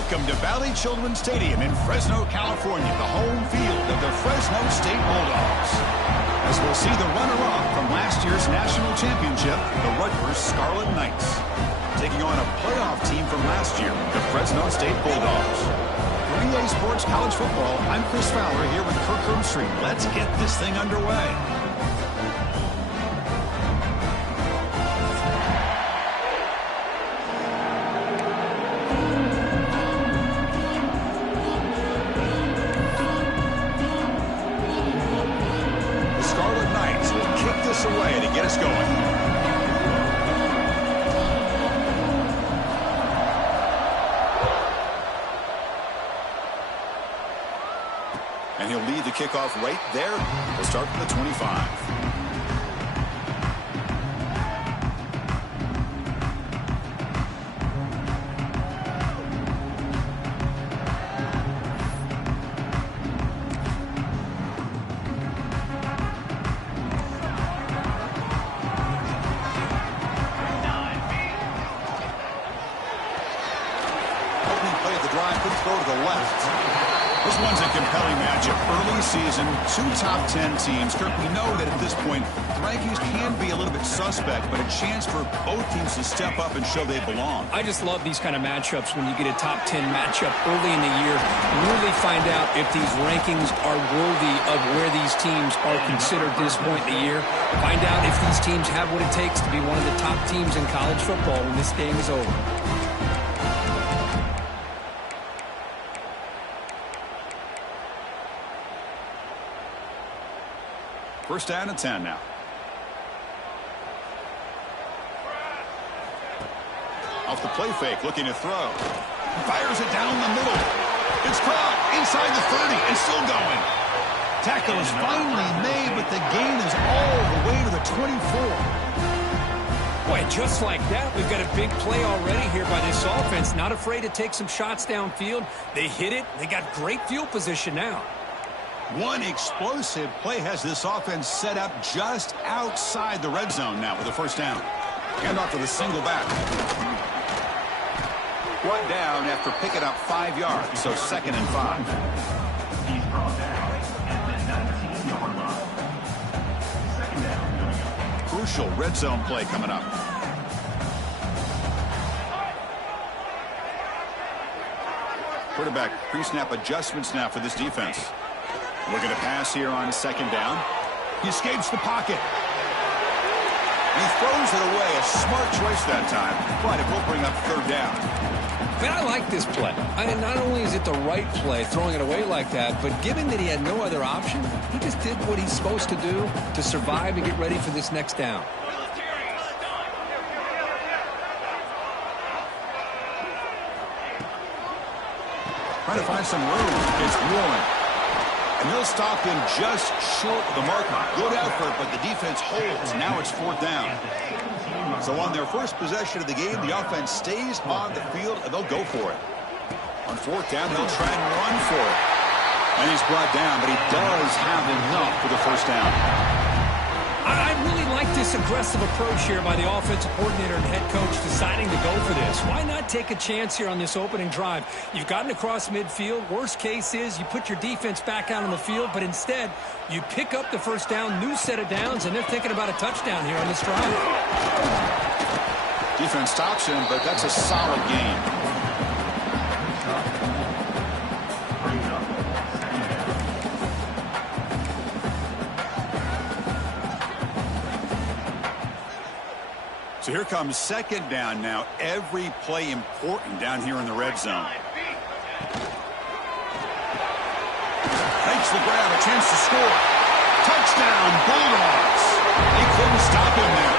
Welcome to Valley Children's Stadium in Fresno, California, the home field of the Fresno State Bulldogs. As we'll see the runner-up from last year's national championship, the Rutgers Scarlet Knights, taking on a playoff team from last year, the Fresno State Bulldogs. For EA Sports College Football, I'm Chris Fowler here with Kirk Street. Let's get this thing underway. Away to get us going. And he'll lead the kickoff right there. We'll start from the 25. This one's a compelling matchup. Early season, two top 10 teams. Kirk, we know that at this point, the rankings can be a little bit suspect, but a chance for both teams to step up and show they belong. I just love these kind of matchups when you get a top 10 matchup early in the year. Really find out if these rankings are worthy of where these teams are considered at this point in the year. Find out if these teams have what it takes to be one of the top teams in college football when this game is over. First down and 10 now. Off the play fake, looking to throw. Fires it down the middle. It's caught inside the 30 and still going. Tackle is finally made, but the gain is all the way to the 24. Boy, just like that, we've got a big play already here by this offense. Not afraid to take some shots downfield. They hit it. They got great field position now. One explosive play has this offense set up just outside the red zone now with a first down. And off with a single back. One down after picking up 5 yards, so 2nd and 5. Crucial red zone play coming up. Quarterback pre-snap adjustments now for this defense. Looking to pass here on 2nd down. He escapes the pocket. He throws it away. A smart choice that time, but it will bring up 3rd down. Man, I like this play. Not only is it the right play, throwing it away like that, but given that he had no other option, he just did what he's supposed to do to survive and get ready for this next down. Trying to find some room against Warren. And he'll stop him just short of the marker. Good effort, but the defense holds. Now it's 4th down. So on their first possession of the game, the offense stays on the field, and they'll go for it. On 4th down, they'll try and run for it. And he's brought down, but he does have enough for the first down. I really like this aggressive approach here by the offensive coordinator and head coach deciding to go for this. Why not take a chance here on this opening drive? You've gotten across midfield. Worst case is you put your defense back out on the field, but instead you pick up the first down, new set of downs, and they're thinking about a touchdown here on this drive. Defense stops him, but that's a solid gain. So here comes 2nd down now. Every play important down here in the red zone. Makes the grab, a chance to score. Touchdown, Bulldogs. They couldn't stop him there.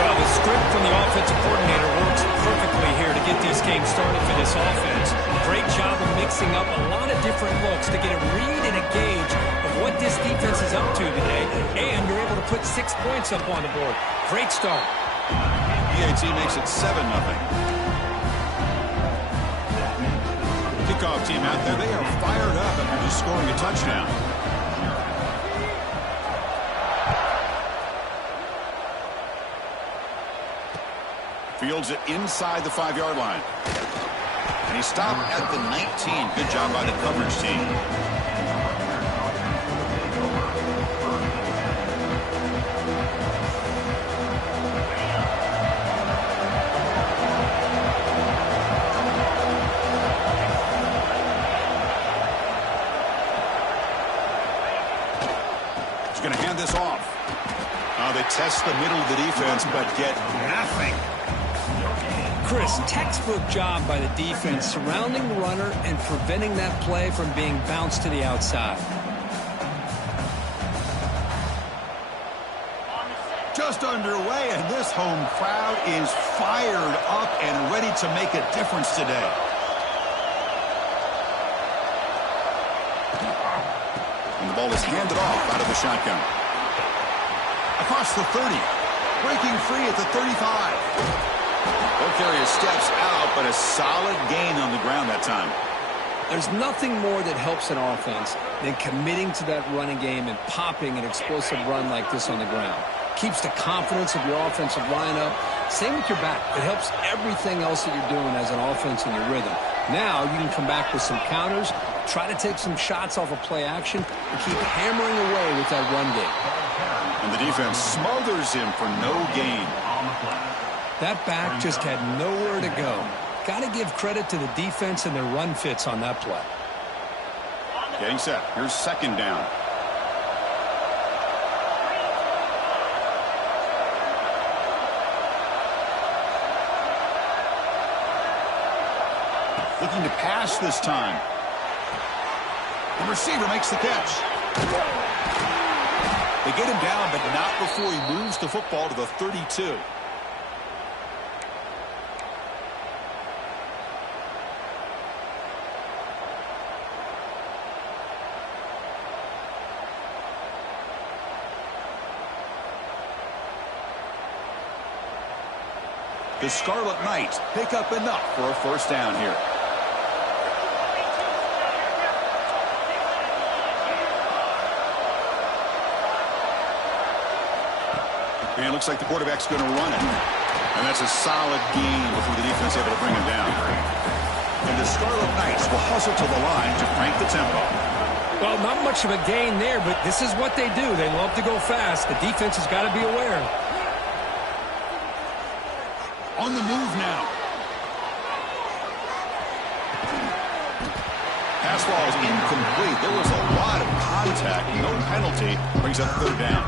Well, the script from the offensive coordinator works perfectly here to get this game started for this offense. Great job of mixing up a lot of different looks to get a read and a gauge of what this defense is up to today, and you're able to put 6 points up on the board. Great start. EAT makes it 7-0. Kickoff team out there, they are fired up after just scoring a touchdown. Fields it inside the 5-yard line. And he stopped at the 19. Good job by the coverage team. He's going to hand this off. They test the middle of the defense, but get nothing. Chris, textbook job by the defense surrounding the runner and preventing that play from being bounced to the outside. Just underway, and this home crowd is fired up and ready to make a difference today. And the ball is handed off out of the shotgun. Across the 30. Breaking free at the 35. They'll carry his steps out, but a solid gain on the ground that time. There's nothing more that helps an offense than committing to that running game and popping an explosive run like this on the ground. Keeps the confidence of your offensive lineup. Same with your back. It helps everything else that you're doing as an offense in your rhythm. Now you can come back with some counters, try to take some shots off of play action, and keep hammering away with that run game. And the defense smothers him for no gain. That back just had nowhere to go. Got to give credit to the defense and their run fits on that play. Getting set. Here's second down. Looking to pass this time. The receiver makes the catch. They get him down, but not before he moves the football to the 32. The Scarlet Knights pick up enough for a first down here. And it looks like the quarterback's going to run it. And that's a solid gain before the defense able to bring him down. And the Scarlet Knights will hustle to the line to crank the tempo. Well, not much of a gain there, but this is what they do. They love to go fast. The defense has got to be aware. On the move now. Pass ball is incomplete. There was a lot of contact. No penalty. Brings up third down.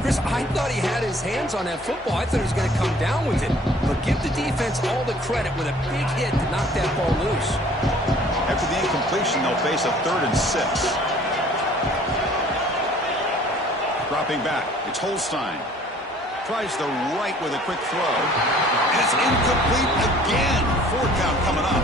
Chris, I thought he had his hands on that football. I thought he was going to come down with it. But give the defense all the credit with a big hit to knock that ball loose. After the incompletion, they'll face a 3rd and 6. Dropping back. It's Holstein. Tries the right with a quick throw. And it's incomplete again. 4th count coming up.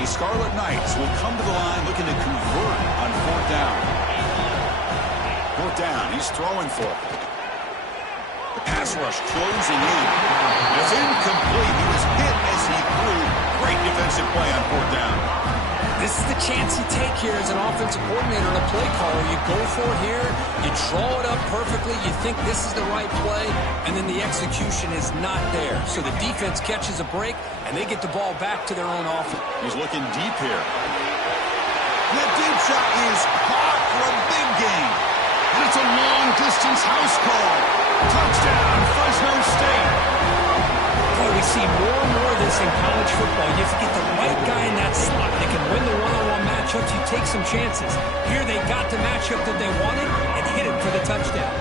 The Scarlet Knights will come to the line looking to convert on 4th down. 4th down. He's throwing for it. The pass rush closing in. It's incomplete. He was hit as he threw. Great defensive play on 4th down. This is the chance you take here as an offensive coordinator and a play caller. You go for it here. You draw it up perfectly. You think this is the right play, and then the execution is not there. So the defense catches a break, and they get the ball back to their own offense. He's looking deep here. The deep shot is caught for a big gain. And it's a long-distance house call. Touchdown, Fresno State. Boy, we see more and more of this in college football. You have to get the right guy in that slot. They can win the one-on-one matchups. You take some chances. Here they got the matchup that they wanted and hit it for the touchdown.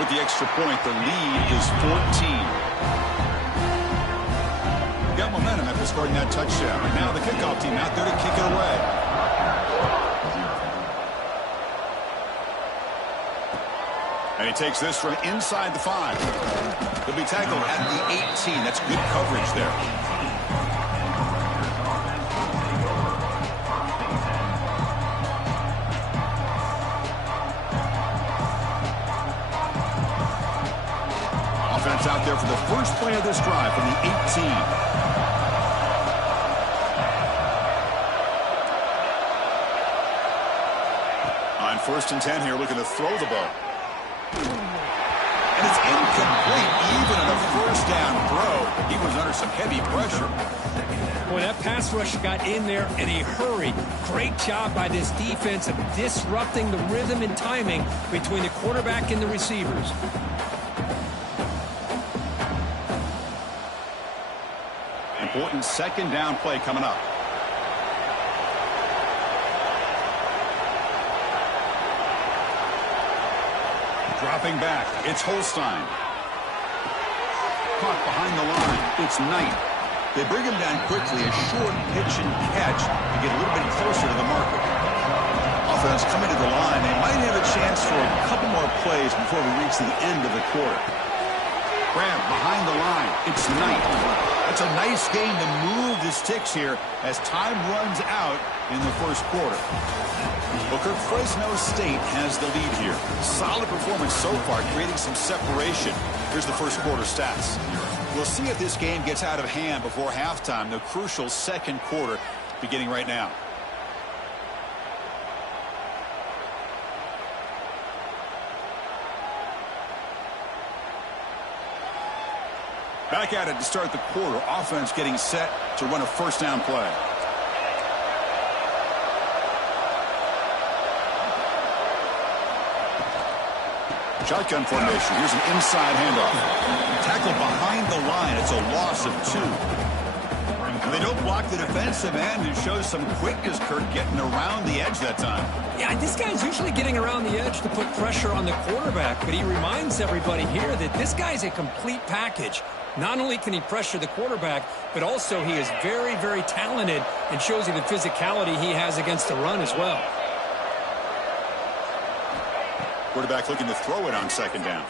With the extra point, the lead is 14. Got momentum after scoring that touchdown. And now the kickoff team out there to kick it away. And he takes this from inside the 5. He'll be tackled at the 18. That's good coverage there. Offense out there for the first play of this drive from the 18. First and 10 here, looking to throw the ball. And it's incomplete, even on a first down throw. He was under some heavy pressure. Boy, that pass rush got in there in a hurry. Great job by this defense of disrupting the rhythm and timing between the quarterback and the receivers. Important second down play coming up. Dropping back, it's Holstein. Caught behind the line, it's Knight. They bring him down quickly, a short pitch and catch to get a little bit closer to the marker. Offense coming to the line. They might have a chance for a couple more plays before we reach the end of the quarter. Grab behind the line, it's Knight. That's a nice game to move the sticks here as time runs out in the first quarter. Booker, Fresno State has the lead here. Solid performance so far, creating some separation. Here's the first quarter stats. We'll see if this game gets out of hand before halftime, the crucial second quarter beginning right now. Back at it to start the quarter. Offense getting set to run a first down play. Shotgun formation. Here's an inside handoff. Tackled behind the line. It's a loss of 2. And they don't block the defensive end and shows some quickness, Kurt, getting around the edge that time. Yeah, this guy's usually getting around the edge to put pressure on the quarterback, but he reminds everybody here that this guy's a complete package. Not only can he pressure the quarterback, but also he is very, very talented and shows you the physicality he has against the run as well. Quarterback looking to throw it on second down.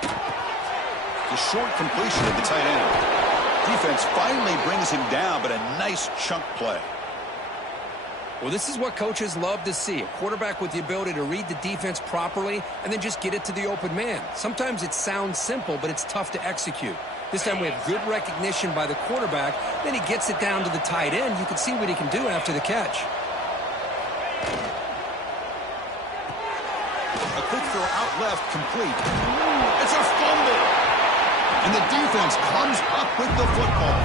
The short completion at the tight end. Defense finally brings him down, but a nice chunk play. Well, this is what coaches love to see. A quarterback with the ability to read the defense properly and then just get it to the open man. Sometimes it sounds simple, but it's tough to execute. This time we have good recognition by the quarterback. Then he gets it down to the tight end. You can see what he can do after the catch. A quick throw out left, complete. It's a fumble. And the defense comes up with the football.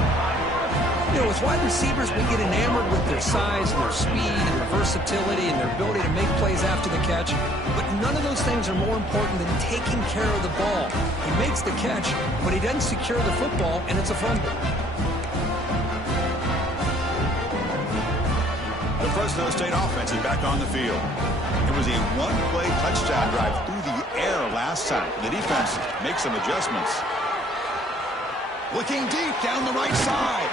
You know, as wide receivers, we get enamored with their size and their speed and their versatility and their ability to make plays after the catch. But none of those things are more important than taking care of the ball. He makes the catch, but he doesn't secure the football, and it's a fumble. The Fresno State offense is back on the field. It was a one-play touchdown drive through the air last time. The defense makes some adjustments. Looking deep down the right side.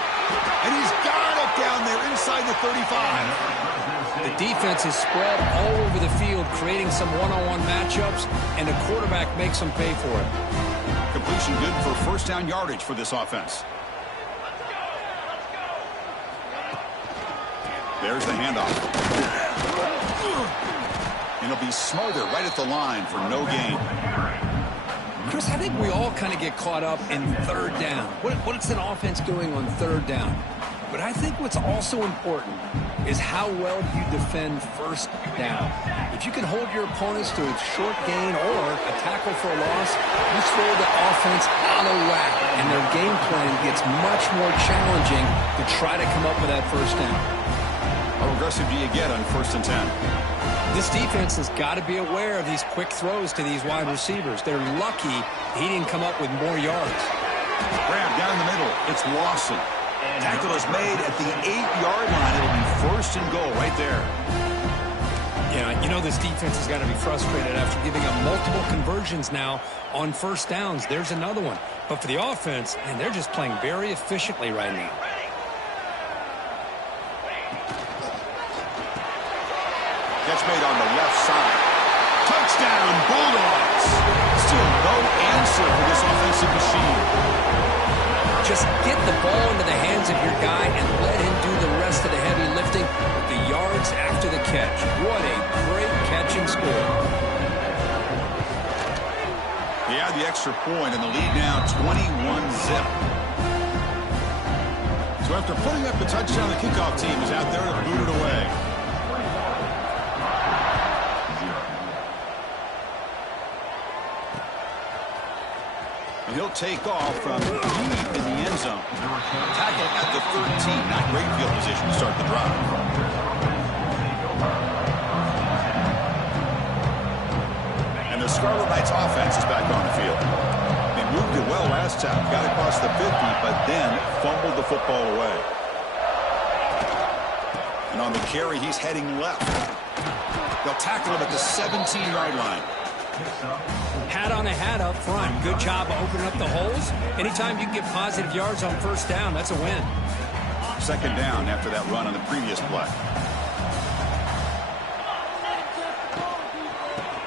And he's got it down there inside the 35. The defense is spread all over the field, creating some one-on-one matchups, and the quarterback makes them pay for it. Completion good for first down yardage for this offense. There's the handoff. And he'll be smarter right at the line for no gain. Chris, I think we all kind of get caught up in third down. What's an offense doing on third down? But I think what's also important is how well you defend first down. If you can hold your opponents to a short gain or a tackle for a loss, you throw the offense out of whack, and their game plan gets much more challenging to try to come up with that first down. How aggressive do you get on first and 10? This defense has got to be aware of these quick throws to these wide receivers. They're lucky he didn't come up with more yards. Grab down the middle. It's Lawson. Tackle is made at the 8-yard line. It'll be first and goal right there. Yeah, you know this defense has got to be frustrated after giving up multiple conversions now on first downs. There's another one. But for the offense, and they're just playing very efficiently right now. Catch made on the left side. Touchdown, Bulldogs. Still no answer for this offensive machine. Just get the ball into the hands of your guy and let him do the rest of the heavy lifting with the yards after the catch. What a great catch and score. He had the extra point, and the lead now 21-zip. So after putting up the touchdown, the kickoff team is out there to boot it away. He'll take off from deep in the end zone. Tackle at the 13. Not great field position to start the drive. And the Scarlet Knights offense is back on the field. They moved it well last time. Got across the 50, but then fumbled the football away. And on the carry, he's heading left. They'll tackle him at the 17-yard line. Hat on a hat up front. Good job of opening up the holes. Anytime you can get positive yards on first down, that's a win. Second down after that run on the previous play.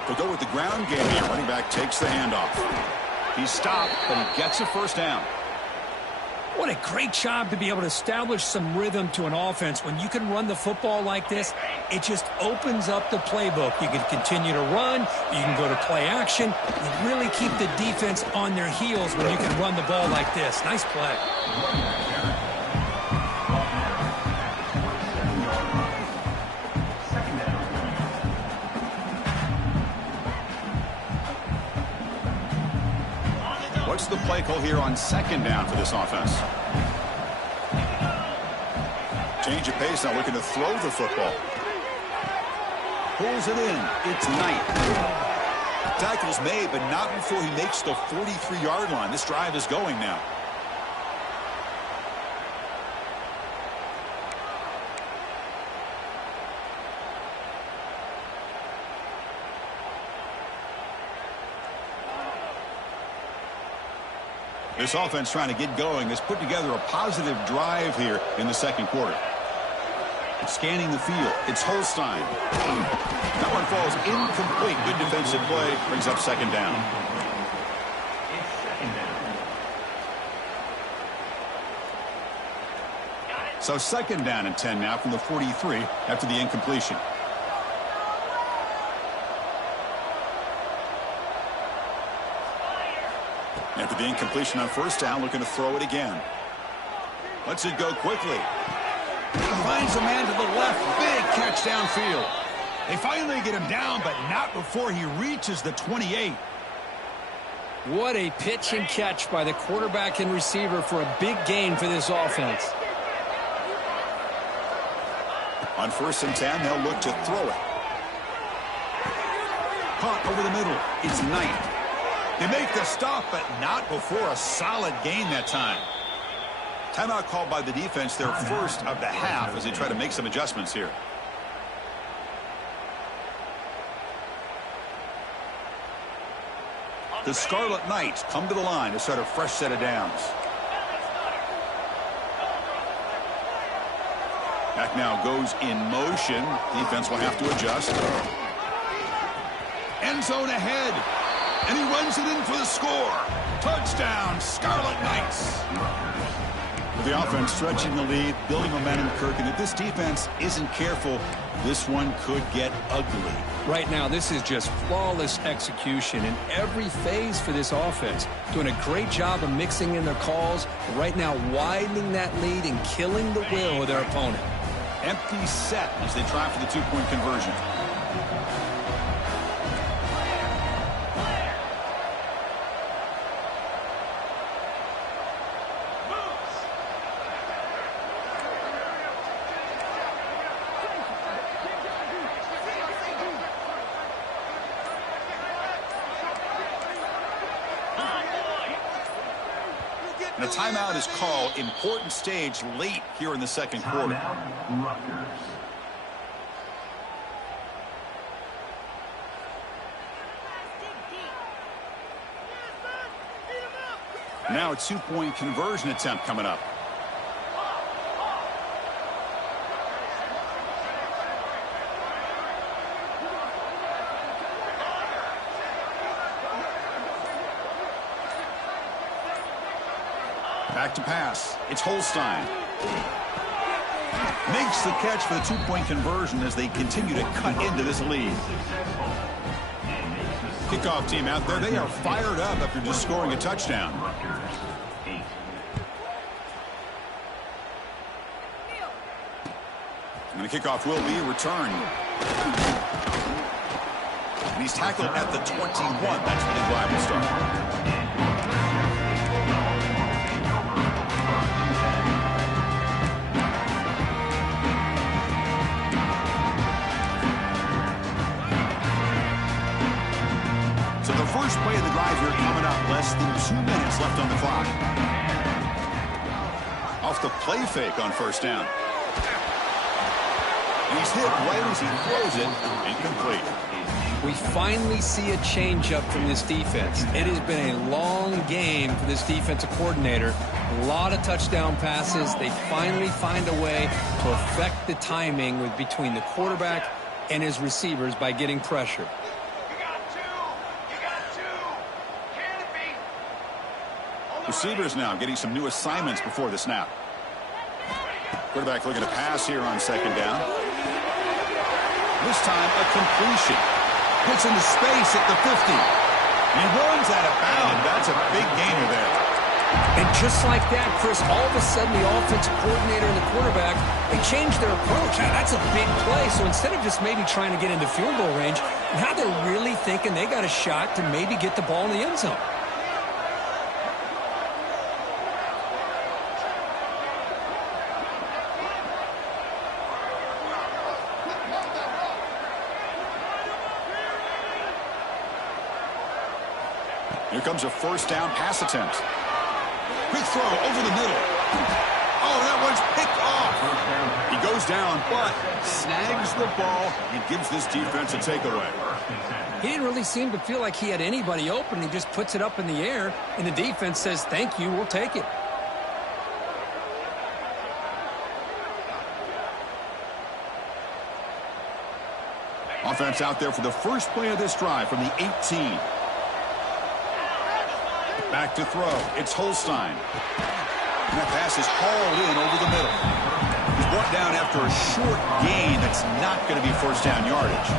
They'll go with the ground game here. Running back takes the handoff. He's stopped, but he gets a first down. What a great job to be able to establish some rhythm to an offense. When you can run the football like this, it just opens up the playbook. You can continue to run. You can go to play action. You really keep the defense on their heels when you can run the ball like this. Nice play. What's the play call here on second down for this offense? Change of pace, now looking to throw the football. Pulls it in. It's Knight. Tackle's made, but not before he makes the 43-yard line. This drive is going now. This offense trying to get going has put together a positive drive here in the second quarter. Scanning the field. It's Holstein. That one falls incomplete. Good defensive play. Brings up second down. So second down and 10 now from the 43 after the incompletion. After the incompletion on first down, looking to throw it again. Lets it go quickly. Finds a man to the left. Big catch downfield. They finally get him down, but not before he reaches the 28. What a pitch and catch by the quarterback and receiver for a big gain for this offense. On first and 10, they'll look to throw it. Caught over the middle. It's Knight. They make the stop, but not before a solid gain that time. Timeout called by the defense, their first of the half, as they try to make some adjustments here. The Scarlet Knights come to the line to start a fresh set of downs. Back now goes in motion. Defense will have to adjust. End zone ahead. And he runs it in for the score. Touchdown, Scarlet Knights. With the offense stretching the lead, building momentum, Kirk, and if this defense isn't careful, this one could get ugly. Right now, this is just flawless execution in every phase for this offense. Doing a great job of mixing in their calls. Right now, widening that lead and killing the will of their opponent. Empty set as they try for the two-point conversion. And a timeout is called. Important stage late here in the second quarter. Now a two-point conversion attempt coming up. Back to pass. It's Holstein. Makes the catch for the two-point conversion as they continue to cut into this lead. Kickoff team out there. They are fired up after just scoring a touchdown. And the kickoff will be returned. And he's tackled at the 21. That's where the drive will start. left on the clock. Off the play fake on first down. And he's hit right as he throws it. Incomplete. We finally see a change-up from this defense. It has been a long game for this defensive coordinator. A lot of touchdown passes. They finally find a way to affect the timing between the quarterback and his receivers by getting pressure. Receivers now getting some new assignments before the snap. Quarterback looking to pass here on second down. This time a completion. Gets into space at the 50. He runs out of bounds. That's a big gainer there. And just like that, Chris, all of a sudden the offensive coordinator and the quarterback, they changed their approach. Now, that's a big play. So instead of just maybe trying to get into field goal range, now they're really thinking they got a shot to maybe get the ball in the end zone. Here comes a first down pass attempt. Quick throw over the middle. Oh, that one's picked off. He goes down, but snags the ball and gives this defense a takeaway. He didn't really seem to feel like he had anybody open. He just puts it up in the air, and the defense says, thank you, we'll take it. Offense out there for the first play of this drive from the 18. Back to throw. It's Holstein. And that pass is hauled in over the middle. He's brought down after a short gain that's not going to be first down yardage.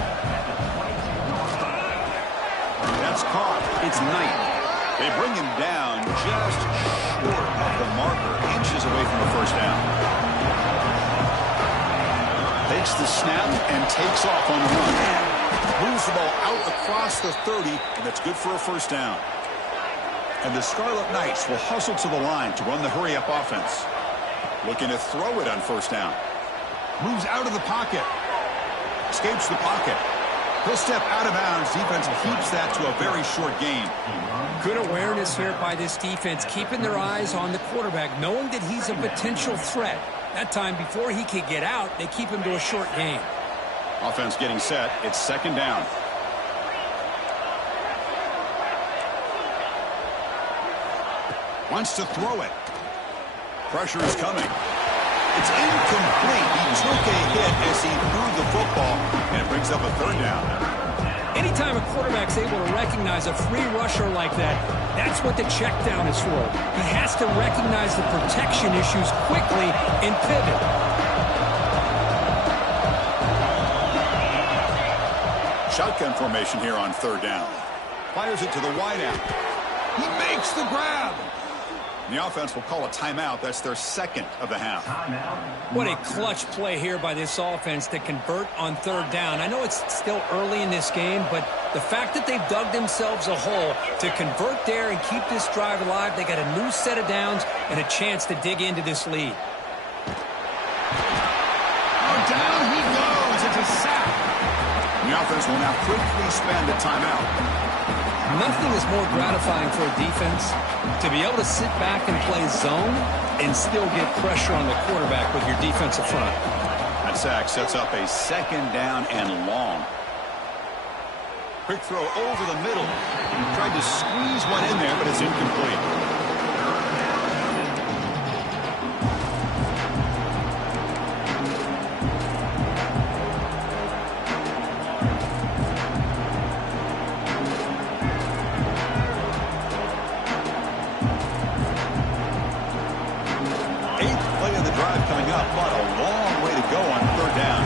That's caught. It's Knight. They bring him down just short of the marker, inches away from the first down. Takes the snap and takes off on the run. Moves the ball out across the 30, and that's good for a first down. And the Scarlet Knights will hustle to the line to run the hurry-up offense. Looking to throw it on first down. Moves out of the pocket. Escapes the pocket. He'll step out of bounds. Defense keeps that to a very short gain. Good awareness here by this defense, keeping their eyes on the quarterback, knowing that he's a potential threat. That time, before he could get out, they keep him to a short gain. Offense getting set. It's second down. Wants to throw it. Pressure is coming. It's incomplete. He took a hit as he threw the football, and it brings up a third down. Anytime a quarterback's able to recognize a free rusher like that, that's what the check down is for. He has to recognize the protection issues quickly and pivot. Shotgun formation here on third down. Fires it to the wideout. He makes the grab. The offense will call a timeout. That's their second of the half. What a clutch play here by this offense to convert on third down. I know it's still early in this game, but the fact that they've dug themselves a hole to convert there and keep this drive alive, they got a new set of downs and a chance to dig into this lead. Oh, down he goes. It's a sack. The offense will now quickly spend a timeout. Nothing is more gratifying for a defense to be able to sit back and play zone and still get pressure on the quarterback with your defensive front. That sack sets up a second down and long. Quick throw over the middle. Tried to squeeze one in there, but it's incomplete. Coming up, but a long way to go on third down.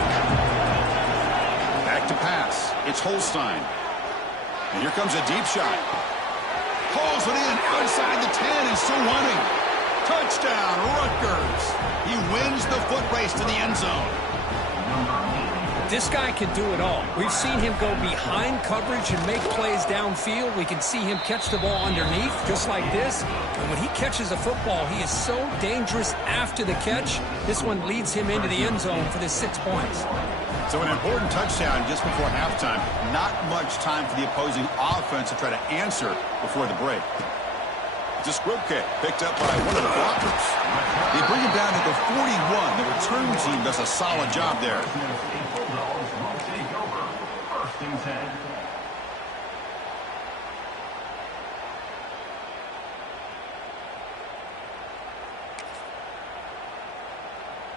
Back to pass. It's Holstein. And here comes a deep shot. Pulls it in outside the 10 and still running. Touchdown, Rutgers. He wins the foot race to the end zone. This guy can do it all. We've seen him go behind coverage and make plays downfield. We can see him catch the ball underneath, just like this. And when he catches a football, he is so dangerous after the catch. This one leads him into the end zone for the 6 points. So an important touchdown just before halftime. Not much time for the opposing offense to try to answer before the break. It's a squib kick picked up by one of the blockers. They bring him down to the 41. The return team does a solid job there.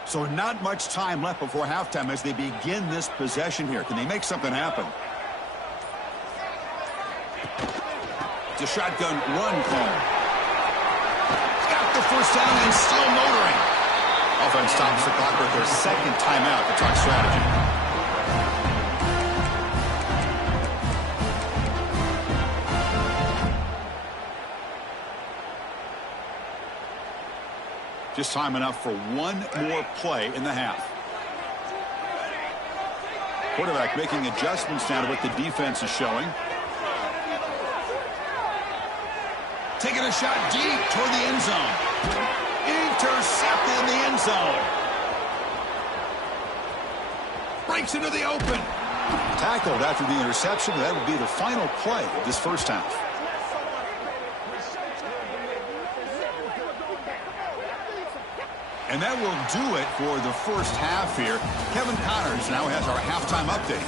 So not much time left before halftime as they begin this possession here. Can they make something happen? It's a shotgun run call. Got the first down and still motoring. Offense stops the clock with their second timeout to talk strategy. Just time enough for one more play in the half. Quarterback making adjustments now to what the defense is showing. Taking a shot deep toward the end zone. Intercepted in the end zone. Breaks into the open. Tackled after the interception. That would be the final play of this first half. And that will do it for the first half here. Kevin Connors now has our halftime update.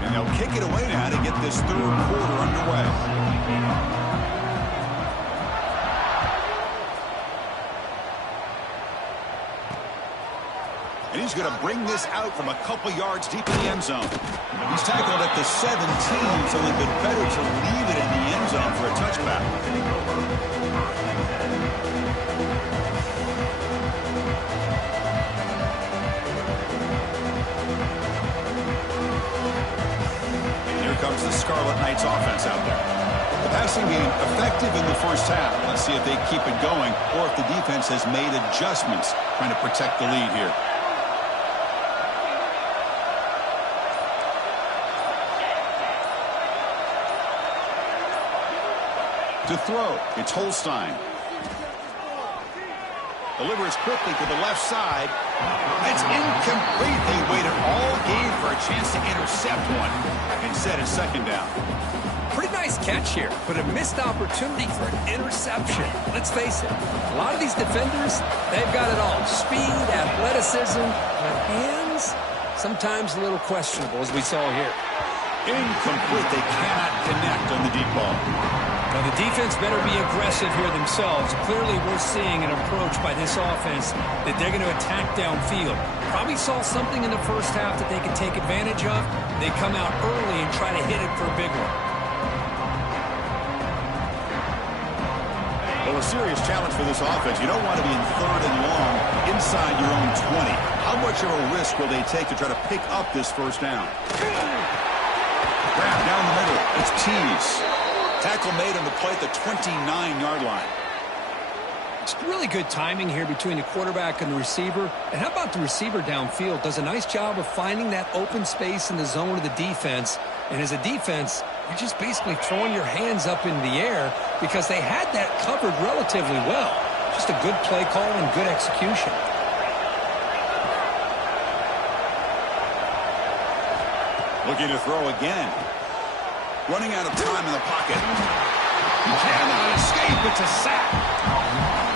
And they'll kick it away now to get this third quarter underway. And he's going to bring this out from a couple yards deep in the end zone. He's tackled at the 17, so they've been better to leave it in the end zone for a touchback. And here comes the Scarlet Knights offense out there. The passing game effective in the first half. Let's see if they keep it going or if the defense has made adjustments trying to protect the lead here. To throw, it's Holstein. Delivers quickly to the left side. It's incomplete. They waited all game for a chance to intercept one. Instead, it's second down. Pretty nice catch here, but a missed opportunity for an interception. Let's face it, a lot of these defenders, they've got it all. Speed, athleticism, but hands, sometimes a little questionable, as we saw here. Incomplete. They cannot connect on the deep ball. Now, the defense better be aggressive here themselves. Clearly, we're seeing an approach by this offense that they're going to attack downfield. Probably saw something in the first half that they could take advantage of. They come out early and try to hit it for a big one. Well, a serious challenge for this offense. You don't want to be in third and long inside your own 20. How much of a risk will they take to try to pick up this first down? Grab down the middle. It's Tease. Tackle made on the play at the 29-yard line. It's really good timing here between the quarterback and the receiver. And how about the receiver downfield? Does a nice job of finding that open space in the zone of the defense. And as a defense, you're just basically throwing your hands up in the air because they had that covered relatively well. Just a good play call and good execution. Looking to throw again. Running out of time in the pocket. He cannot escape. It's a sack.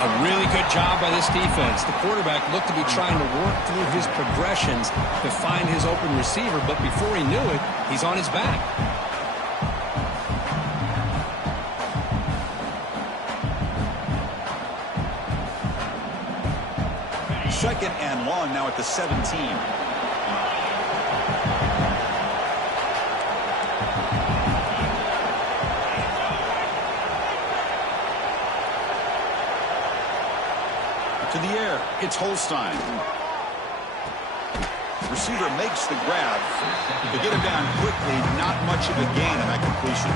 A really good job by this defense. The quarterback looked to be trying to work through his progressions to find his open receiver, but before he knew it, he's on his back. Second and long now at the 17. To the air, it's Holstein. Receiver makes the grab. To get him down quickly, not much of a gain on that completion.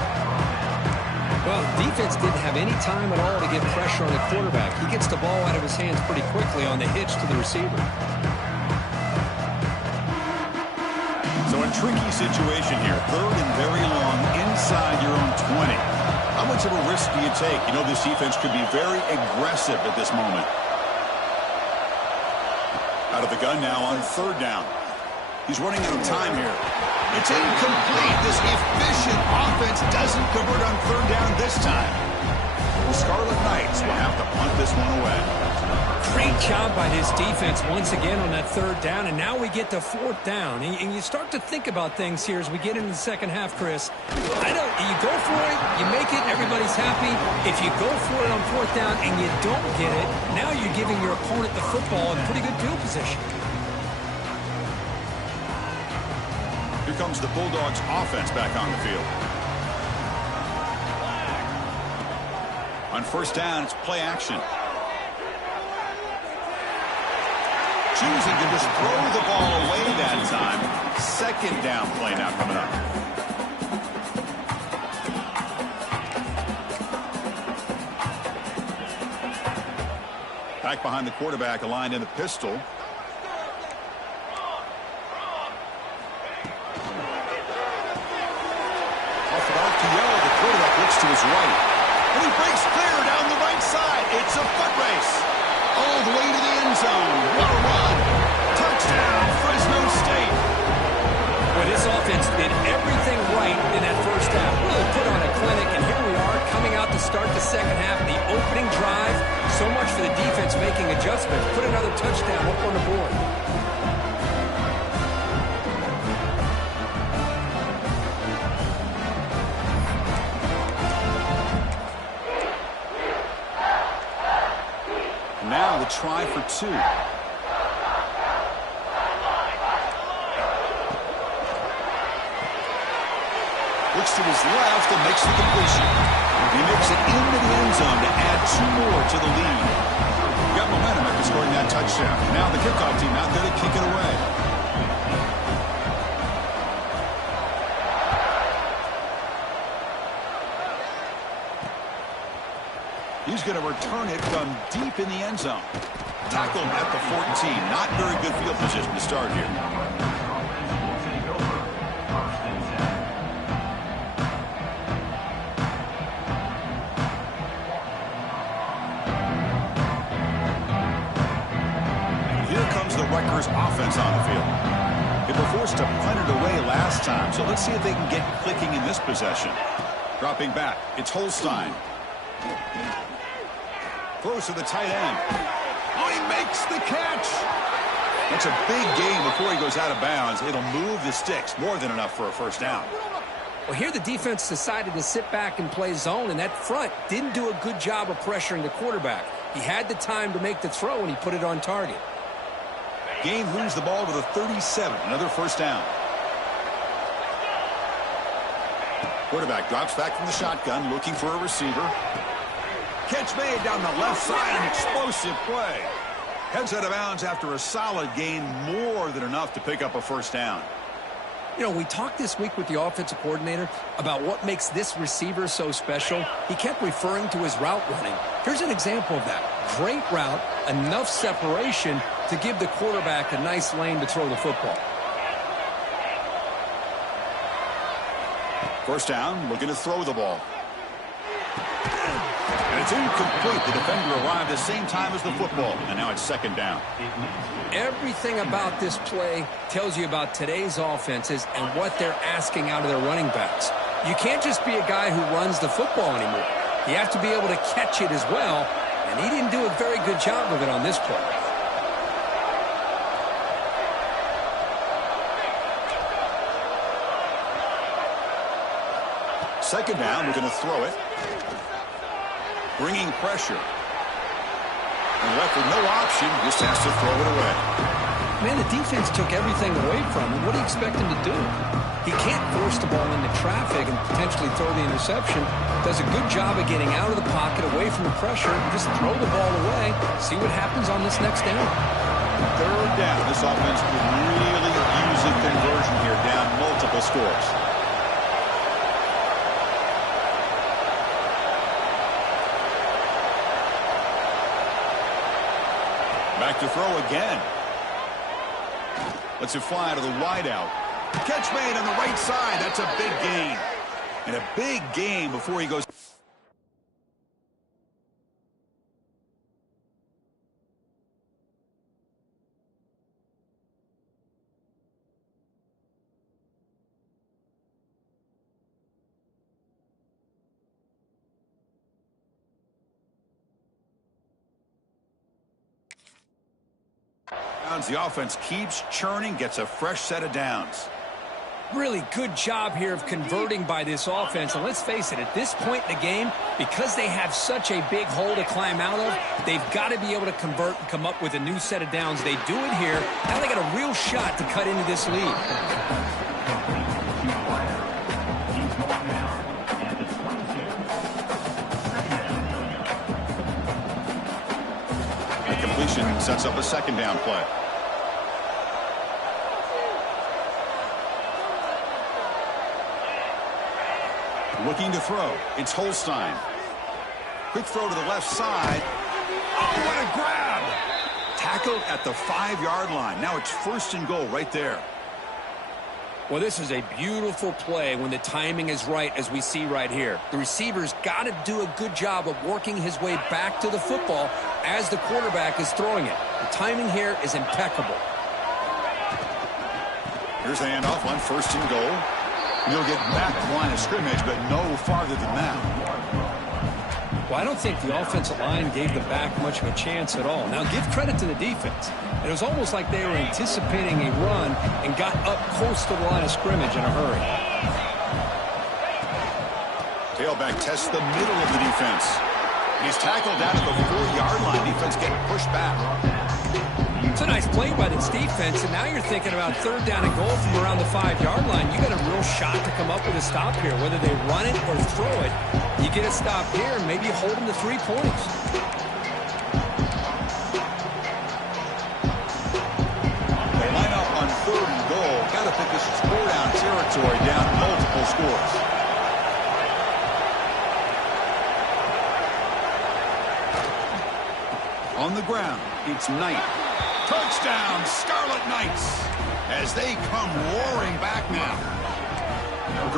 Well, defense didn't have any time at all to get pressure on the quarterback. He gets the ball out of his hands pretty quickly on the hitch to the receiver. So a tricky situation here. Third and very long inside your own 20. How much of a risk do you take? You know this defense could be very aggressive at this moment. Out of the gun now on third down. He's running out of time here. It's incomplete. This efficient offense doesn't convert on third down this time. The Scarlet Knights will have to punt this one away. Great job by his defense once again on that third down, and now we get to fourth down. And you start to think about things here as we get into the second half, Chris. You go for it, you make it, everybody's happy. If you go for it on fourth down and you don't get it, now you're giving your opponent the football in pretty good field position. Here comes the Bulldogs offense back on the field. On first down, it's play action. Choosing to just throw the ball away that time. Second down play now coming up. Back behind the quarterback, aligned in the pistol. Off it off to Yellow. The quarterback looks to his right. And he breaks clear down the right side. It's a foot race. All the way to the end zone. What a run. Touchdown, Fresno State. Well, this offense did everything right in that first half. Really put on a clinic, and here we are coming out to start the second half. The opening drive, so much for the defense making adjustments. Put another touchdown up on the board. Now the try for two. Looks to his left and makes the completion. He makes it into the end zone to add two more to the lead. Got momentum after scoring that touchdown. Now the kickoff team out there to kick it away. He's going to return it from deep in the end zone. Tackle him at the 14. Not very good field position to start here. Here comes the Rutgers offense on the field. They were forced to punt it away last time, so let's see if they can get clicking in this possession. Dropping back, it's Holstein. Throws to the tight end. Oh, he makes the catch. That's a big gain before he goes out of bounds. It'll move the sticks. More than enough for a first down. Well, here the defense decided to sit back and play zone, and that front didn't do a good job of pressuring the quarterback. He had the time to make the throw, and he put it on target. Gain moves the ball to the 37. Another first down. Quarterback drops back from the shotgun, looking for a receiver. Catch made down the left side, an explosive play. Heads out of bounds after a solid gain, more than enough to pick up a first down. You know, we talked this week with the offensive coordinator about what makes this receiver so special. He kept referring to his route running. Here's an example of that. Great route, enough separation to give the quarterback a nice lane to throw the football. First down, looking to throw the ball. And it's incomplete. The defender arrived the same time as the football, and now it's second down. Everything about this play tells you about today's offenses and what they're asking out of their running backs. You can't just be a guy who runs the football anymore. You have to be able to catch it as well, and he didn't do a very good job of it on this play. Second down, we're going to throw it. Bringing pressure. And left with no option, just has to throw it away. Man, the defense took everything away from him. What do you expect him to do? He can't force the ball into traffic and potentially throw the interception. Does a good job of getting out of the pocket, away from the pressure, and just throw the ball away. See what happens on this next down. Third down. This offense could really use a conversion here, down multiple scores. Back to throw again. Lets it fly to the wideout. Catch made on the right side. That's a big gain. And a big gain before he goes. The offense keeps churning, gets a fresh set of downs. Really good job here of converting by this offense. And let's face it, at this point in the game, because they have such a big hole to climb out of, they've got to be able to convert and come up with a new set of downs. They do it here. Now they got a real shot to cut into this lead. The completion sets up a second down play. Looking to throw. It's Holstein. Quick throw to the left side. Oh, what a grab! Tackled at the 5-yard line. Now it's 1st and goal right there. Well, this is a beautiful play when the timing is right, as we see right here. The receiver's got to do a good job of working his way back to the football as the quarterback is throwing it. The timing here is impeccable. Here's the handoff on 1st and goal. He'll get back to the line of scrimmage, but no farther than that. Well, I don't think the offensive line gave the back much of a chance at all. Now, give credit to the defense. It was almost like they were anticipating a run and got up close to the line of scrimmage in a hurry. Tailback tests the middle of the defense. He's tackled down at the 4-yard line. Defense getting pushed back. It's a nice play by this defense, and now you're thinking about 3rd down and goal from around the 5-yard line. You got a real shot to come up with a stop here. Whether they run it or throw it, you get a stop here and maybe hold them to 3 points. They line up on 3rd and goal. Got to think this is 4-down territory, down multiple scores. On the ground, it's Knight. Touchdown, Scarlet Knights, as they come roaring back now.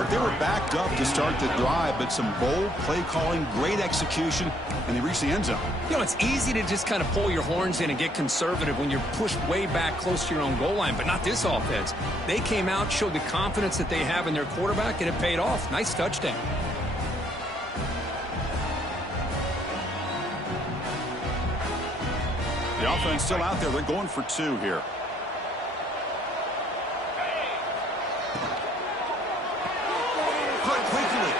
They were backed up to start the drive, but some bold play calling, great execution, and they reached the end zone. You know, it's easy to just kind of pull your horns in and get conservative when you're pushed way back close to your own goal line, but not this offense. They came out, showed the confidence that they have in their quarterback, and it paid off. Nice touchdown. The offense still out there. They're going for 2 here. Cut quickly.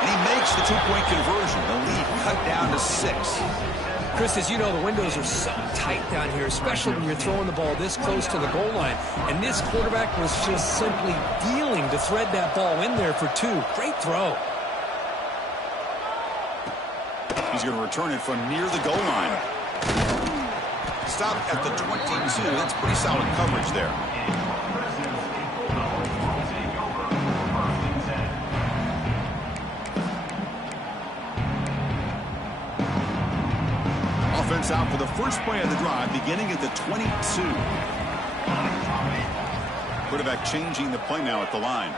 And he makes the 2-point conversion. The lead cut down to 6. Chris, as you know, the windows are so tight down here, especially when you're throwing the ball this close to the goal line. And this quarterback was just simply dealing to thread that ball in there for 2. Great throw. He's going to return it from near the goal line. Stop at the 22. That's pretty solid coverage there. Offense out for the first play of the drive, beginning at the 22. Quarterback changing the play now at the line.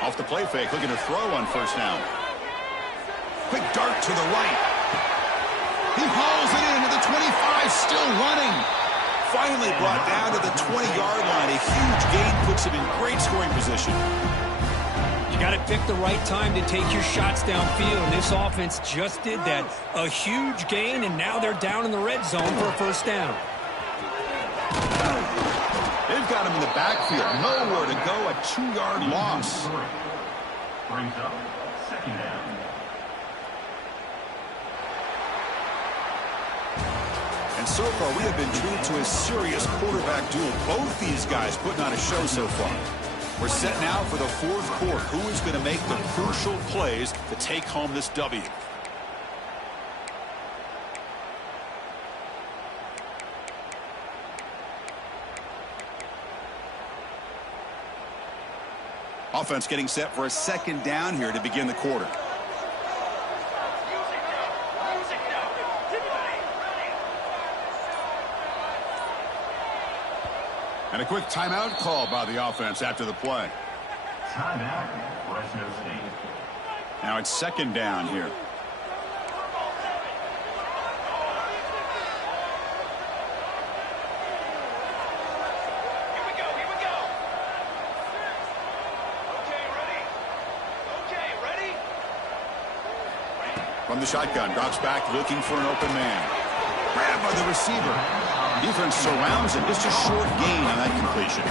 Off the play fake, looking to throw on 1st down. Quick dart to the right. He hauls it into the 25, still running. Finally brought down to the 20-yard line. A huge gain puts him in great scoring position. You got to pick the right time to take your shots downfield, and this offense just did that. A huge gain, and now they're down in the red zone for a 1st down. They've got him in the backfield. Nowhere to go. A 2-yard loss. Brings up 2nd down. And so far, we have been treated to a serious quarterback duel. Both these guys putting on a show so far. We're set now for the 4th quarter. Who is going to make the crucial plays to take home this W? Offense getting set for a 2nd down here to begin the quarter. And a quick timeout call by the offense after the play. Timeout, Fresno State. Now it's 2nd down here. From the shotgun, drops back looking for an open man. Grabbed by the receiver. Defense surrounds him. Just a short gain on that completion.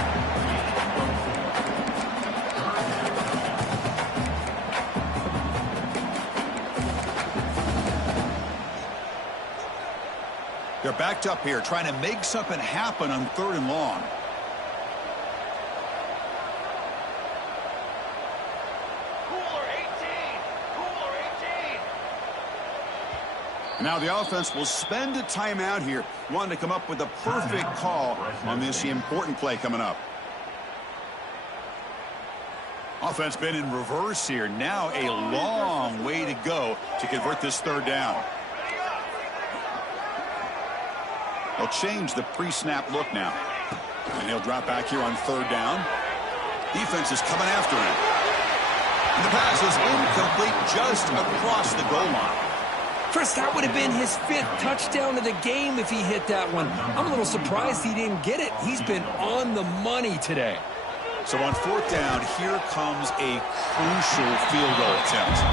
They're backed up here, trying to make something happen on 3rd and long. Now the offense will spend a timeout here, wanting to come up with a perfect call on this important play coming up. Offense been in reverse here. Now a long way to go to convert this 3rd down. They'll change the pre-snap look now. And he'll drop back here on 3rd down. Defense is coming after him. And the pass is incomplete just across the goal line. Chris, that would have been his 5th touchdown of the game if he hit that one. I'm a little surprised he didn't get it. He's been on the money today. So on 4th down, here comes a crucial field goal attempt.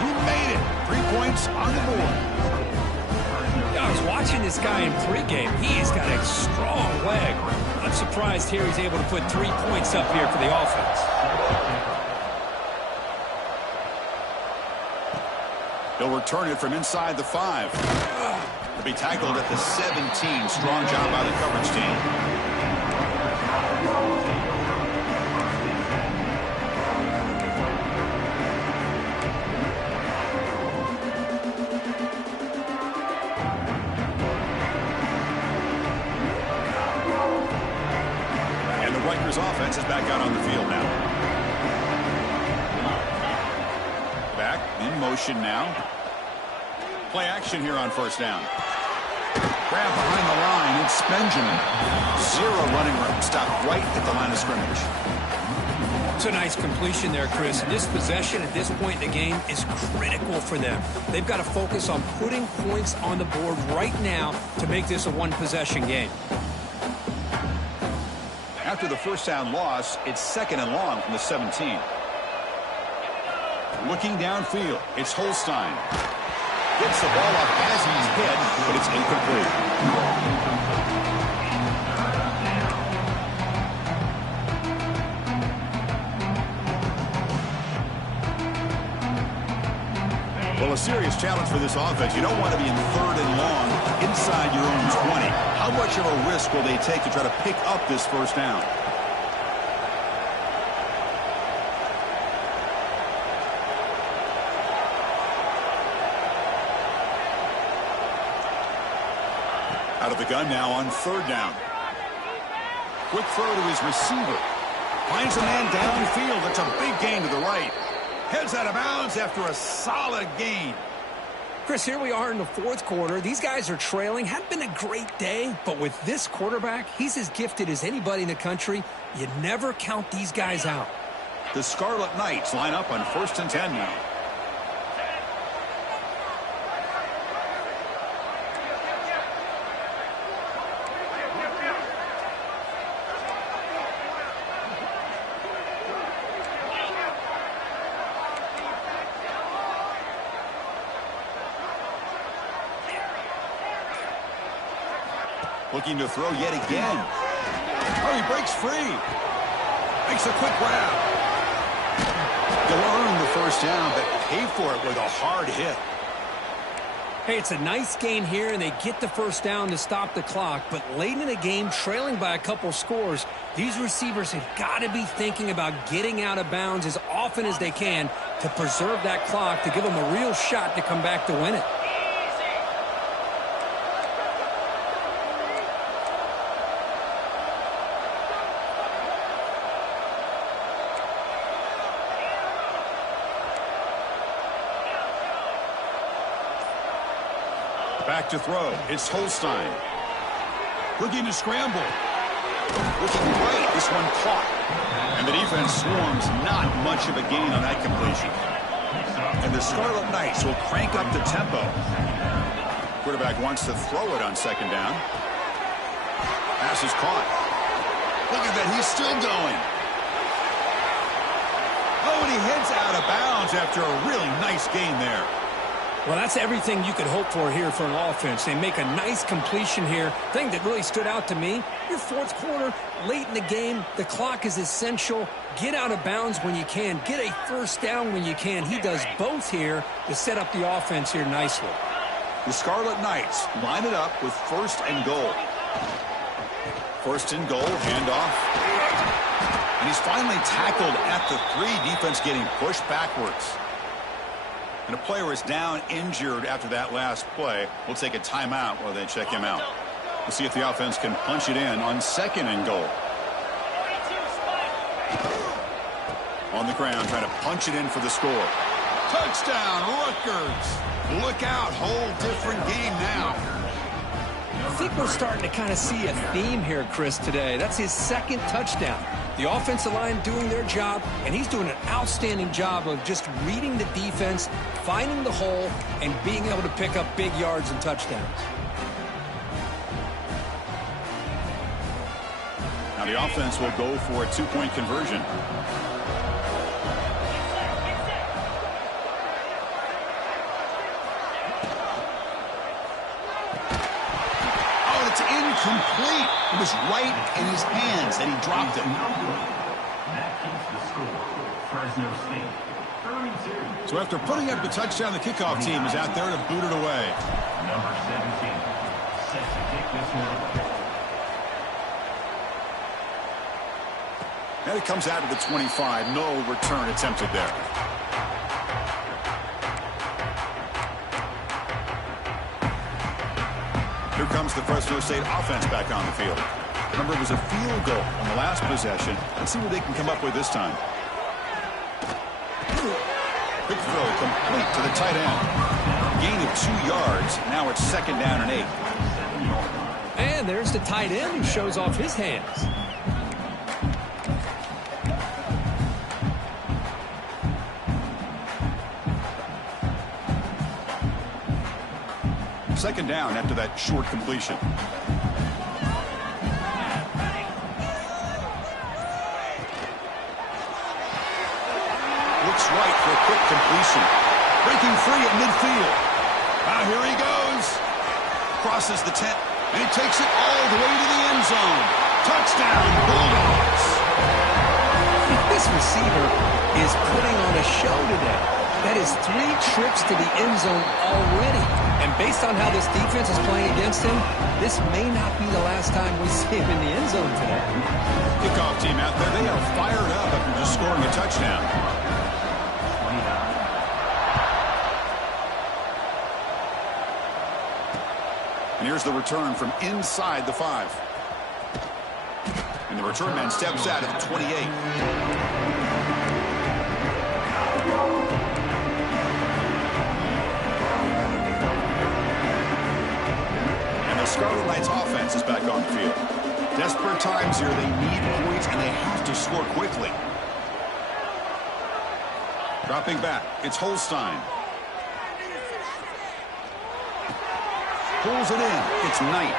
He made it. 3 points on the board. I was watching this guy in pregame. He's got a strong leg. I'm surprised here he's able to put 3 points up here for the offense. He'll return it from inside the 5. He'll be tackled at the 17. Strong job by the coverage team. And the Rutgers offense is back out on the field now. Back in motion now. Play action here on 1st down. Grab behind the line. It's Benjamin. 0 running room. Stop right at the line of scrimmage. It's a nice completion there, Chris. This possession at this point in the game is critical for them. They've got to focus on putting points on the board right now to make this a 1-possession game. After the 1st down loss, it's 2nd and long from the 17. Looking downfield, it's Holstein. Gets the ball up as he's hit, but it's incomplete. Well, a serious challenge for this offense. You don't want to be in 3rd and long inside your own 20. How much of a risk will they take to try to pick up this 1st down? Out of the gun now on 3rd down. Quick throw to his receiver. Finds a man downfield. It's a big gain to the right. Heads out of bounds after a solid gain. Chris, here we are in the 4th quarter. These guys are trailing. Hadn't been a great day, but with this quarterback, he's as gifted as anybody in the country. You never count these guys out. The Scarlet Knights line up on 1st and 10 now. Looking to throw yet again. Oh, he breaks free. Makes a quick grab. They'll earn the 1st down, but pay for it with a hard hit. Hey, it's a nice gain here, and they get the 1st down to stop the clock. But late in the game, trailing by a couple scores, these receivers have got to be thinking about getting out of bounds as often as they can to preserve that clock, to give them a real shot to come back to win it. Back to throw. It's Holstein. Looking to scramble. Looking right. This one caught. And the defense swarms. Not much of a gain on that completion. And the Scarlet Knights will crank up the tempo. Quarterback wants to throw it on 2nd down. Pass is caught. Look at that. He's still going. Oh, and he heads out of bounds after a really nice gain there. Well, that's everything you could hope for here for an offense. They make a nice completion here. Thing that really stood out to me, your fourth quarter, late in the game, the clock is essential. Get out of bounds when you can. Get a first down when you can. He does both here to set up the offense here nicely. The Scarlet Knights line it up with first and goal. First and goal, handoff. And he's finally tackled at the 3. Defense getting pushed backwards. And a player is down injured after that last play. We'll take a timeout while they check him out. We'll see if the offense can punch it in on second and goal. On the ground, trying to punch it in for the score. Touchdown, Rutgers. Look out, whole different game now. I think we're starting to kind of see a theme here, Chris, today. That's his second touchdown. The offensive line doing their job, and he's doing an outstanding job of just reading the defense, finding the hole, and being able to pick up big yards and touchdowns. Now the offense will go for a 2-point conversion. Oh, it's incomplete. It was right in his hands that he dropped it. That keeps the score. Fresno State, 32. So after putting up the touchdown, the kickoff team is out there to boot it away. Number 17, set to kick this one away. And it comes out of the 25. No return attempted there. Here comes the Fresno State offense back on the field. Remember, it was a field goal on the last possession. Let's see what they can come up with this time. Quick throw complete to the tight end. Gain of 2 yards. Now it's second down and 8. And there's the tight end who shows off his hands. Second down after that short completion. Looks right for a quick completion. Breaking free at midfield. Here he goes. Crosses the 10, and he takes it all the way to the end zone. Touchdown, Bulldogs. This receiver is putting on a show today. That is 3 trips to the end zone already. And based on how this defense is playing against him, this may not be the last time we see him in the end zone today. Kickoff team out there, they are fired up after just scoring a touchdown. 29. And here's the return from inside the 5. And the return man steps out at the 28. Scarlet Knights offense is back on the field. Desperate times here. They need points, and they have to score quickly. Dropping back. It's Holstein. Pulls it in. It's Knight.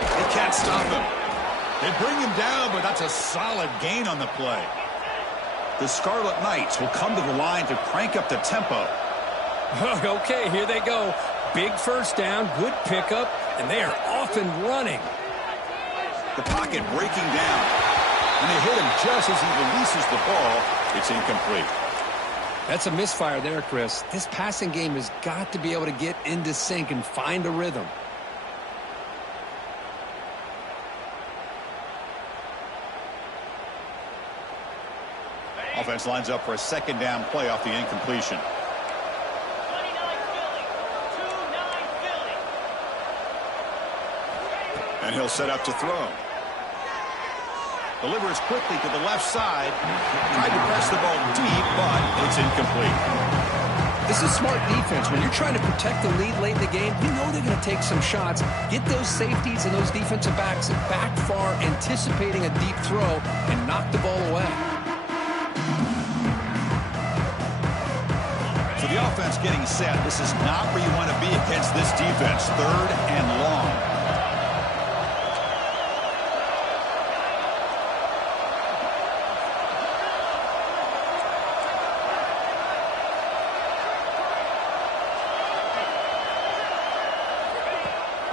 They can't stop him. They bring him down, but that's a solid gain on the play. The Scarlet Knights will come to the line to crank up the tempo. Okay, here they go. Big first down, good pickup, and they are off and running. The pocket breaking down. And they hit him just as he releases the ball. It's incomplete. That's a misfire there, Chris. This passing game has got to be able to get into sync and find a rhythm. Offense lines up for a second down play off the incompletion. And he'll set up to throw. Delivers quickly to the left side. Tried to press the ball deep, but it's incomplete. This is smart defense. When you're trying to protect the lead late in the game, you know they're going to take some shots. Get those safeties and those defensive backs back far, anticipating a deep throw, and knock the ball away. So the offense getting set. This is not where you want to be against this defense. Third and long.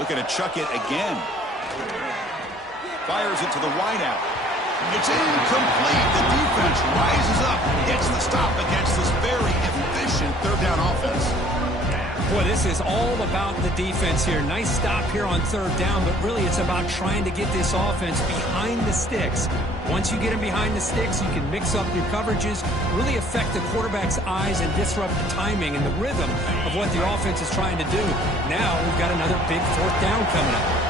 Looking to chuck it again. Fires it to the wideout. It's incomplete. The defense rises up, gets the stop against this very efficient third down offense. Boy, this is all about the defense here. Nice stop here on third down, but really it's about trying to get this offense behind the sticks. Once you get them behind the sticks, you can mix up your coverages, really affect the quarterback's eyes and disrupt the timing and the rhythm of what the offense is trying to do. Now we've got another big fourth down coming up.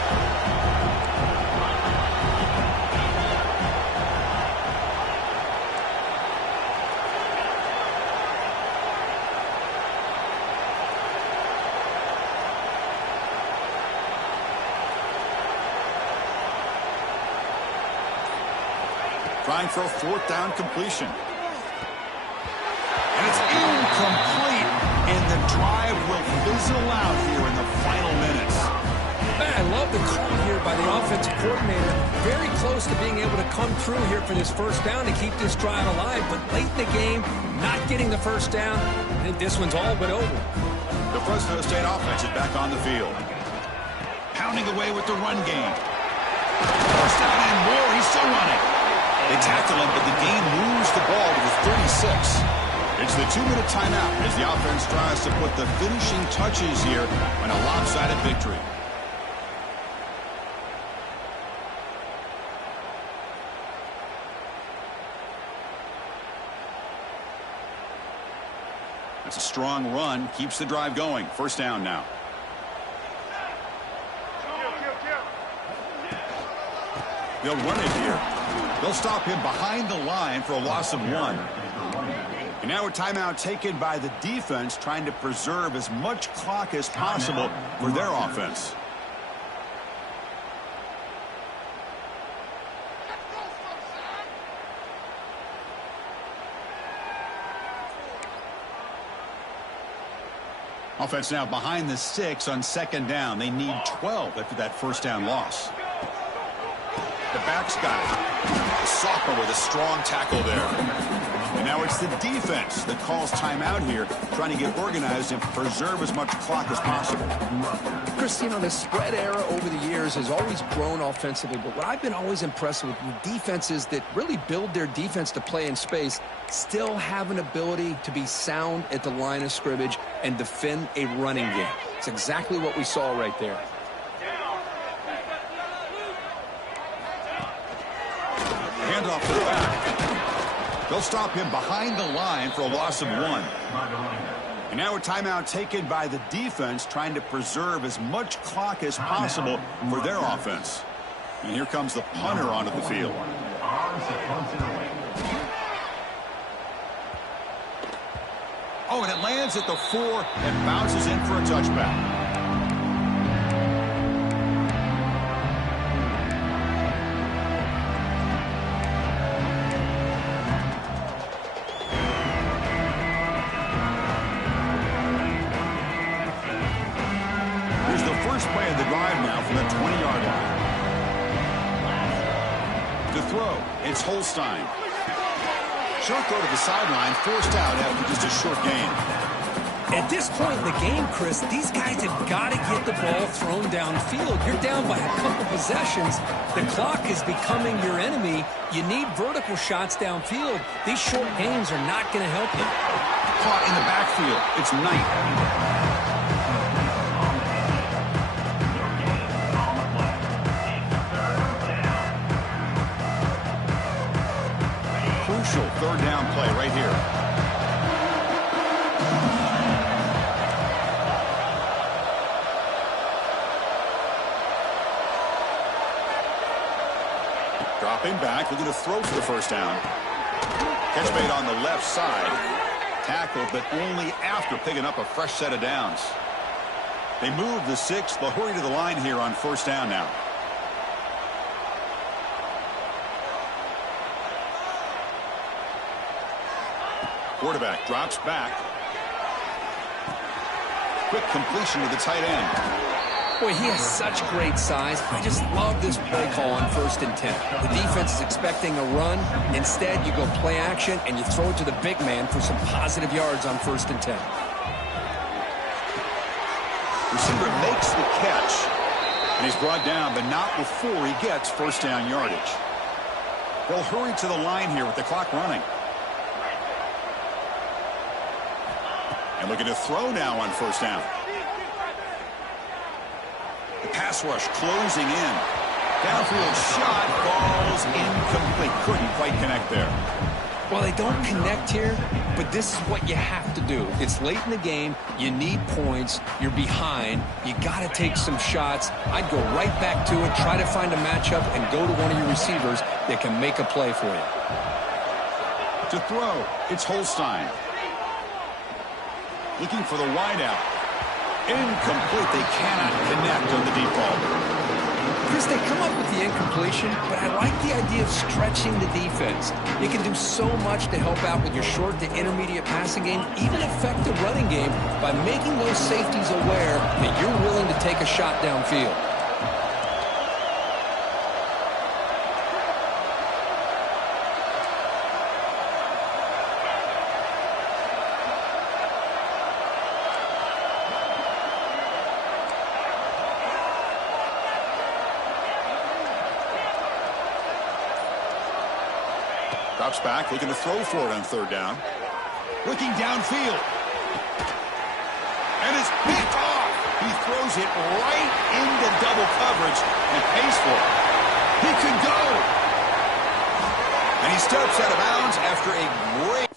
Trying for a fourth down completion. And it's incomplete. And the drive will fizzle out here in the final minutes. I love the call here by the offensive coordinator. Very close to being able to come through here for this first down to keep this drive alive. But late in the game, not getting the first down. I think this one's all but over. The Fresno State offense is back on the field. Pounding away with the run game. First down and more. He's still running. They tackle him, but the game moves the ball to the 36. It's the 2-minute timeout as the offense tries to put the finishing touches here on a lopsided victory. That's a strong run. Keeps the drive going. First down now. They'll run it here. They'll stop him behind the line for a loss of 1. And now a timeout taken by the defense, trying to preserve as much clock as possible for their offense. Offense now behind the 6 on second down. They need 12 after that first down loss. The back's got it. The sophomore with a strong tackle there. And now it's the defense that calls timeout here, trying to get organized and preserve as much clock as possible. Chris, you know, the spread era over the years has always grown offensively, but what I've been always impressed with defenses that really build their defense to play in space still have an ability to be sound at the line of scrimmage and defend a running game. It's exactly what we saw right there. Handoff to the back. They'll stop him behind the line for a loss of 1. And now a timeout taken by the defense, trying to preserve as much clock as possible for their offense. And here comes the punter onto the field. Oh, and it lands at the 4 and bounces in for a touchback. Play of the drive now from the 20-yard line. To throw, it's Holstein. Short throw to the sideline, forced out after just a short gain. At this point in the game, Chris, these guys have got to get the ball thrown downfield. You're down by a couple possessions. The clock is becoming your enemy. You need vertical shots downfield. These short gains are not going to help you. Caught in the backfield. It's Knight. Third down play right here. Dropping back, looking to throw for the first down. Catch made on the left side. Tackled, but only after picking up a fresh set of downs. They move the 6. They'll hurry to the line here on first down now. Quarterback drops back. Quick completion to the tight end. Boy, he has such great size. I just love this play call on 1st and 10. The defense is expecting a run. Instead, you go play action, and you throw it to the big man for some positive yards on 1st and 10. Receiver makes the catch. And he's brought down, but not before he gets first down yardage. They'll hurry to the line here with the clock running. And looking to throw now on first down. The pass rush closing in. Downfield shot falls incomplete. Couldn't quite connect there. Well, they don't connect here, but this is what you have to do. It's late in the game. You need points. You're behind. You got to take some shots. I'd go right back to it, try to find a matchup, and go to one of your receivers that can make a play for you. To throw, it's Holstein. Looking for the wideout. Incomplete. They cannot connect on the deep ball. Chris, they come up with the incompletion, but I like the idea of stretching the defense. You can do so much to help out with your short to intermediate passing game, even affect the running game by making those safeties aware that you're willing to take a shot downfield. Drops back, looking to throw for it on third down. Looking downfield. And it's picked off. He throws it right into double coverage and pays for it. He could go. And he steps out of bounds after a great